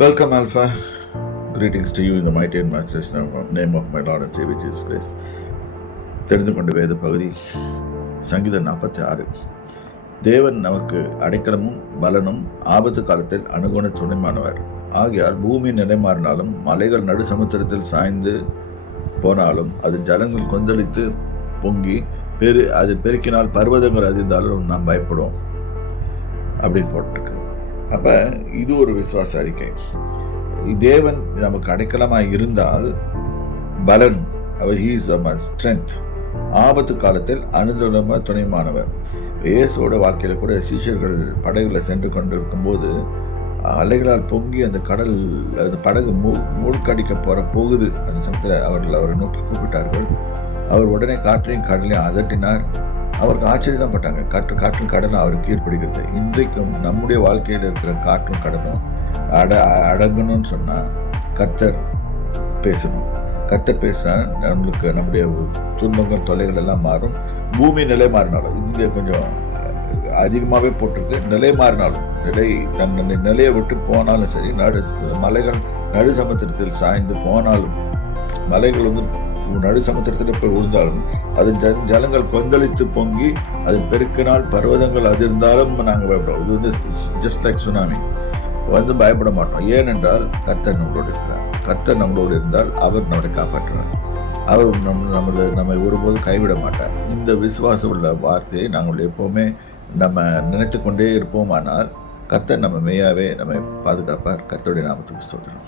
Welcome, Alpha. Greetings to you in the mighty and matchless name of my Lord and Savior Jesus Christ. தெரிந்து கொண்ட வேத பகுதி சங்கீதம் 46. தேவன் நமக்கு அடைக்கலமும் பலனும் ஆபத்து காலத்தில் அணுகுண துணைமானவர். ஆகையால் பூமி நிலைமாறினாலும் மலைகள் நடு சமுத்திரத்தில் சாய்ந்து போனாலும் அது ஜலங்கள் கொந்தளித்து பொங்கி அது பெருக்கினால் பர்வதங்கள் அதிர்ந்தாலும் நாம் பயப்படுவோம் அப்படின்னு போட்டிருக்கு. அப்போ இது ஒரு விசுவாச அறிக்கை. தேவன் நமக்கு அடைக்கலமாக இருந்தால் பலன், அவர் ஹீ இஸ் அவர் ஸ்ட்ரென்த். ஆபத்து காலத்தில் அனுதலமாக துணைமானவர். இயேசுவோட வாழ்க்கையில் கூட சீஷர்கள் படகுல சென்று கொண்டு இருக்கும்போது அலைகளால் பொங்கி அந்த கடல், அந்த படகு மூழ்கடிக்க போகுது. அந்த சமயத்தில் அவரை நோக்கி கூப்பிட்டார்கள். அவர் உடனே காற்றையும் கடலையும் அதட்டினார். அவருக்கு ஆச்சரியம் தான் பட்டாங்க. காற்றும் கடலும் அவருக்கு கீழ்ப்படுகிறது. இன்றைக்கும் நம்முடைய வாழ்க்கையில் இருக்கிற காற்றும் கடலும் அடங்கணும்னு சொன்னால் கர்த்தர் பேசணும். கர்த்தர் பேசினா நம்மளுக்கு நம்முடைய துன்பங்கள் தொல்லைகள் எல்லாம் மாறும். பூமி நிலை மாறினாலும், இங்கே கொஞ்சம் அதிகமாகவே போட்டிருக்கு, நிலை மாறினாலும், தன் நிலையை விட்டு போனாலும் சரி, மலைகள் நடு சமுத்திரத்தில் சாய்ந்து போனாலும், மலைகள் நடு சமுத்திரத்தில் போய் விழுந்தாலும் அதன் ஜலங்கள் கொந்தளித்து பொங்கி அது பெருக்கினால் பர்வதங்கள் அதிர்ந்தாலும் நாங்கள் பயப்படுவோம். இது ஜஸ்ட் லைக் சுனாமி. பயப்பட மாட்டோம். ஏனென்றால் கர்த்தர் நம்மளோடு இருக்கிறார். கர்த்தர் நம்மளோடு இருந்தால் அவர் நம்மளை காப்பாற்றுவார். அவர் நம்மை ஒருபோதும் கைவிட மாட்டார். இந்த விசுவாசம் உள்ள வார்த்தையை நாங்கள் எப்போவுமே நம்ம நினைத்து கொண்டே இருப்போமானால் கர்த்தர் நம்ம மெய்யாவே நம்மை பாதுகாப்பார். கர்த்தருடைய நாமத்துக்கு ஸ்தோத்திரம்.